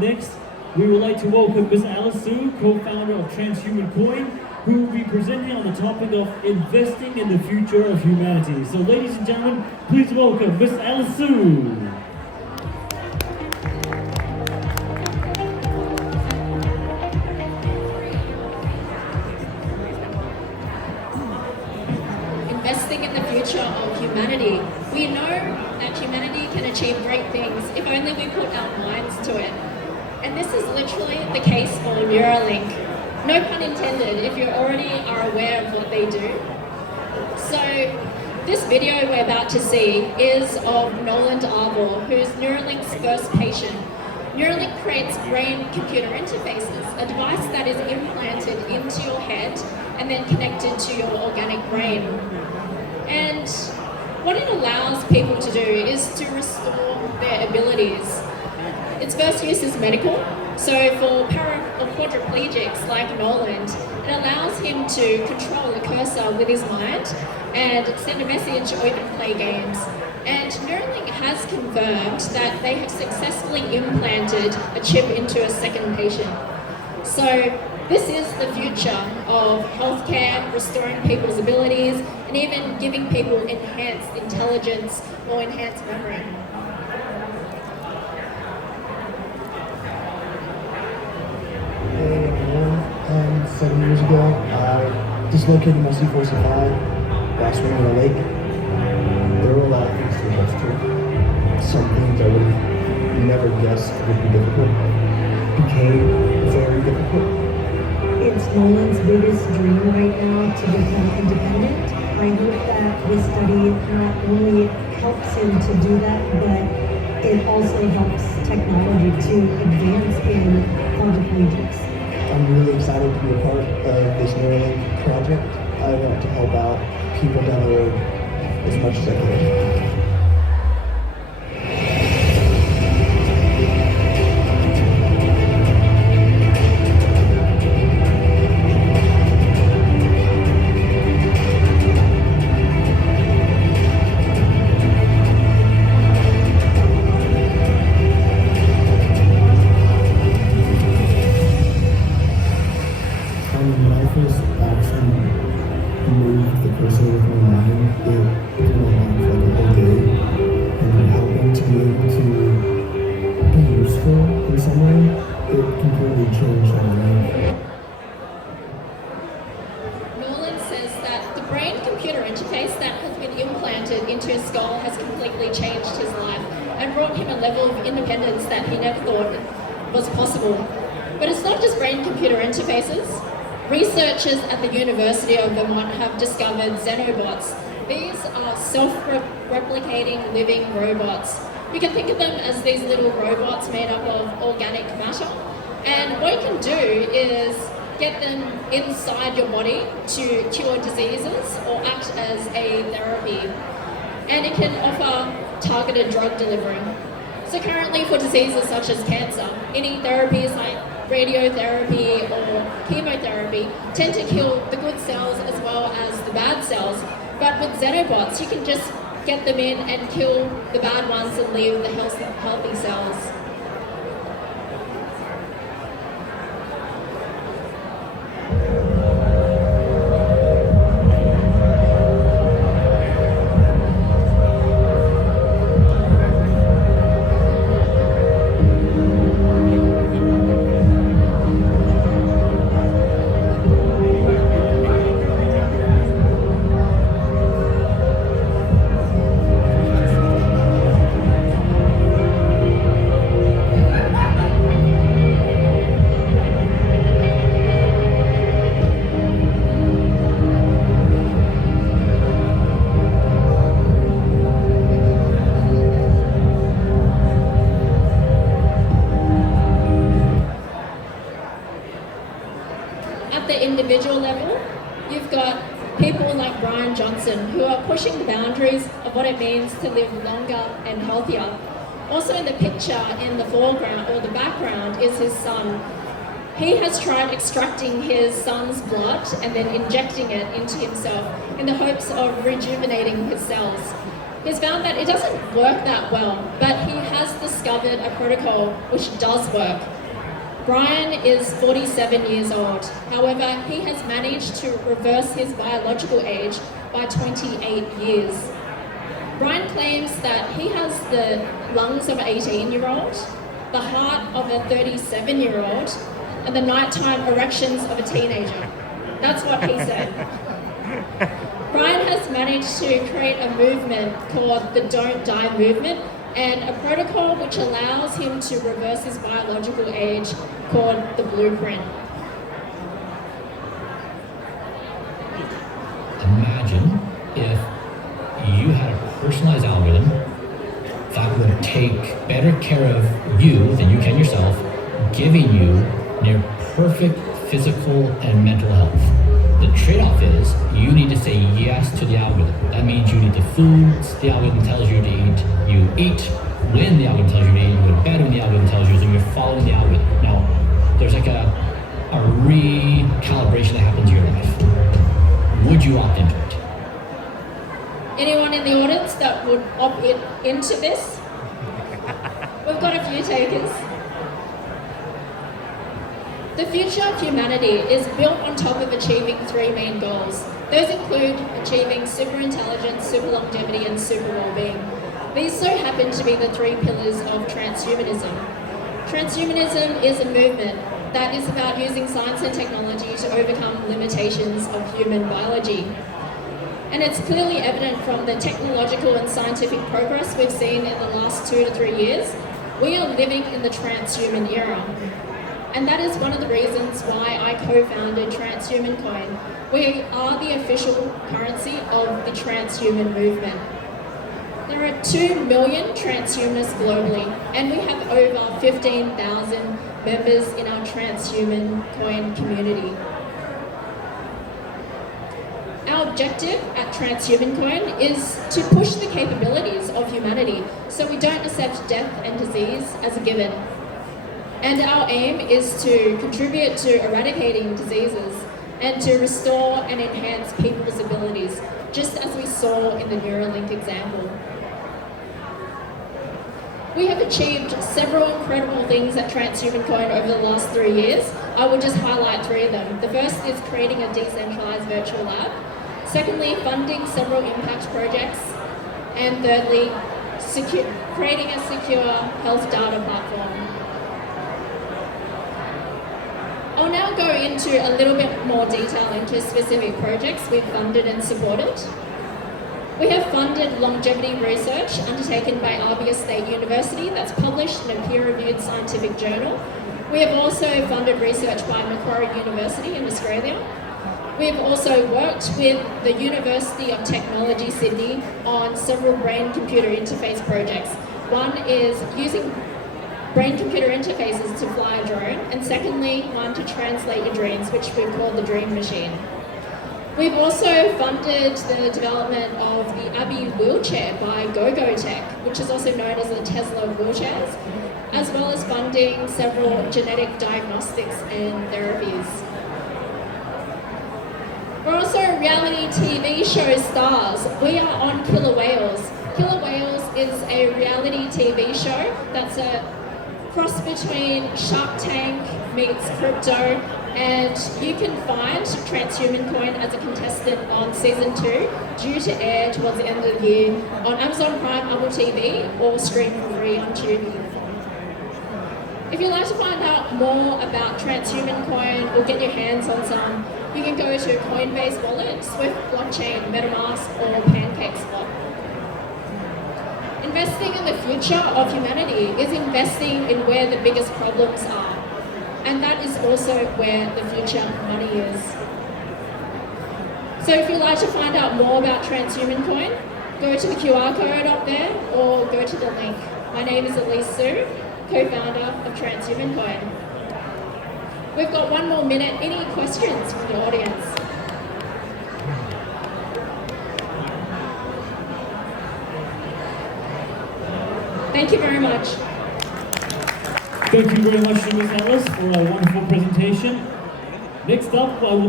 next, we would like to welcome Ms. Alyse, co-founder of Transhuman Coin, who will be presenting on the topic of investing in the future of humanity. So ladies and gentlemen, please welcome Ms. Alyse. Investing in the future of humanity. We know that humanity can achieve great things if only we put our minds to it. And this is literally the case for Neuralink. No pun intended if you already are aware of what they do. So this video we're about to see is of Nolan Arbor, who's Neuralink's first patient. Neuralink creates brain-computer interfaces, a device that is implanted into your head and then connected to your organic brain. And what it allows people to do is to restore their abilities. Its first use is medical, so for or quadriplegics like Nolan, it allows him to control a cursor with his mind and send a message or even play games. And Neuralink has confirmed that they have successfully implanted a chip into a second patient. So this is the future of healthcare, restoring people's abilities, and even giving people enhanced intelligence or enhanced memory. Hey everyone, 7 years ago, I dislocated my C4C5 while swimming in a lake. There were a lot of things to adjust to. Some things I would have never guessed would be difficult became very difficult. It's Nolan's biggest dream right now to become independent. I hope that this study not only helps him to do that, but it also helps technology to advance in quadriplegics. I'm really excited to be a part of this Neuralink project. I want to help out people down the road as much as I can. When I first actually moved the cursor with my mind, it took my mind for like a whole day, and helping to be able to be useful in some way, it completely changed my life. Nolan says that the brain-computer interface that has been implanted into his skull has completely changed his life and brought him a level of independence that he never thought was possible. But it's not just brain-computer interfaces. Researchers at the University of Vermont have discovered xenobots. These are self-replicating living robots. You can think of them as these little robots made up of organic matter. And what you can do is get them inside your body to cure diseases or act as a therapy. And it can offer targeted drug delivery. So currently for diseases such as cancer, any therapies like radiotherapy or chemotherapy tend to kill the good cells as well as the bad cells. But with xenobots, you can just get them in and kill the bad ones and leave the healthy cells. At the individual level, you've got people like Brian Johnson who are pushing the boundaries of what it means to live longer and healthier. Also in the picture in the foreground or the background is his son. He has tried extracting his son's blood and then injecting it into himself in the hopes of rejuvenating his cells. He's found that it doesn't work that well, but he has discovered a protocol which does work. Brian is 47 years old. However, he has managed to reverse his biological age by 28 years. Brian claims that he has the lungs of an 18-year-old, the heart of a 37-year-old, and the nighttime erections of a teenager. That's what he said. Brian has managed to create a movement called the Don't Die movement and a protocol which allows him to reverse his biological age called the Blueprint. Imagine if you had a personalized algorithm that would take better care of you than you can yourself, giving you near perfect physical and mental health. The trade-off is you need to say yes to the algorithm. That means you need the foods the algorithm tells you to eat. You eat when the algorithm tells you to eat. You go to bed when the algorithm tells you, so you're following the algorithm. Now, there's like a recalibration that happens in your life. Would you opt into it? Anyone in the audience that would opt into this? We've got a few takers. The future of humanity is built on top of achieving three main goals. Those include achieving super intelligence, super longevity, and super well-being. These so happen to be the three pillars of transhumanism. Transhumanism is a movement that is about using science and technology to overcome limitations of human biology. And it's clearly evident from the technological and scientific progress we've seen in the last 2 to 3 years. We are living in the transhuman era. And that is one of the reasons why I co-founded Transhuman Coin. We are the official currency of the transhuman movement. There are 2 million transhumanists globally, and we have over 15,000 members in our Transhuman Coin community. Our objective at Transhuman Coin is to push the capabilities of humanity so we don't accept death and disease as a given. And our aim is to contribute to eradicating diseases and to restore and enhance people's abilities, just as we saw in the Neuralink example. We have achieved several incredible things at Transhuman Coin over the last 3 years. I will just highlight 3 of them. The first is creating a decentralized virtual lab. Secondly, funding several impact projects. And thirdly, creating a secure health data platform. I'll now go into a little bit more detail into specific projects we've funded and supported. We have funded longevity research undertaken by Albia State University that's published in a peer-reviewed scientific journal. We have also funded research by Macquarie University in Australia. We have also worked with the University of Technology Sydney on several brain-computer interface projects. One is using brain-computer interfaces to fly a drone, and secondly, one to translate your dreams, which we call the Dream Machine. We've also funded the development of the Abby wheelchair by GoGo Tech, which is also known as the Tesla of wheelchairs, as well as funding several genetic diagnostics and therapies. We're also reality TV show stars. We are on Killer Whales. Killer Whales is a reality TV show that's a cross between Shark Tank meets crypto, and you can find Transhuman Coin as a contestant on season 2, due to air towards the end of the year on Amazon Prime, Apple TV, or stream for free on Tubi. If you'd like to find out more about Transhuman Coin or get your hands on some, you can go to Coinbase Wallet, Swift Blockchain, MetaMask, or PancakeSwap. Investing in the future of humanity is investing in where the biggest problems are. And that is also where the future money is. So if you'd like to find out more about Transhuman Coin, go to the QR code up there or go to the link. My name is Alyse, co-founder of Transhuman Coin. We've got 1 more minute. Any questions from the audience? Thank you very much. Thank you very much to Ms. Alyse for a wonderful presentation. Next up, I would like